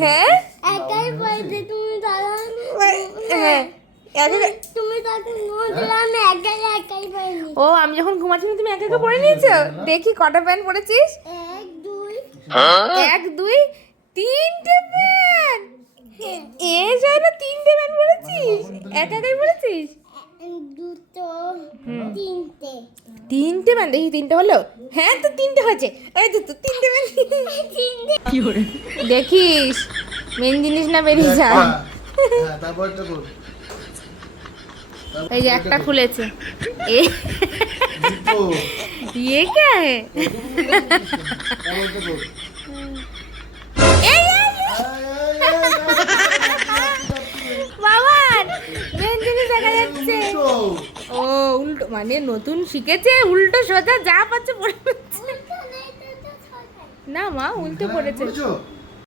হ্যাঁ একাই পড়েছে তুমি দাদা হ্যাঁ তুমি তাকে নোটলাম একাই পড়েনি ও আমি যখন ঘুমাচ্ছিলাম তুমি একা একা পড়ে নিয়েছো দেখি কটা প্যান্ট পরেছিস 1 2 1 2 তিনটে প্যান্ট এ যেন তিনটে প্যান্ট পরেছিস একা একাই পরেছিস দুটো তিনটে তিনটে প্যান্ট দেখি তিনটে হলো হ্যাঁ তো তিনটে হয়েছে এই তো তিনটে প্যান্ট তিনটে দেখিস মেন জিনিস না বেরিয়ে যায় হ্যাঁ তারপরটা কর এই যে একটা খুলেছে এ দুটো ये क्या है তারপরটা কর বাবা মেন জিনিস দেখা যাচ্ছে ও উল্টো মানে নতুন শিখেছে উল্টো সোজা যা পাচ্ছে পড়ে ফেলছে। না মা উল্টো পড়েছে পড়েছো?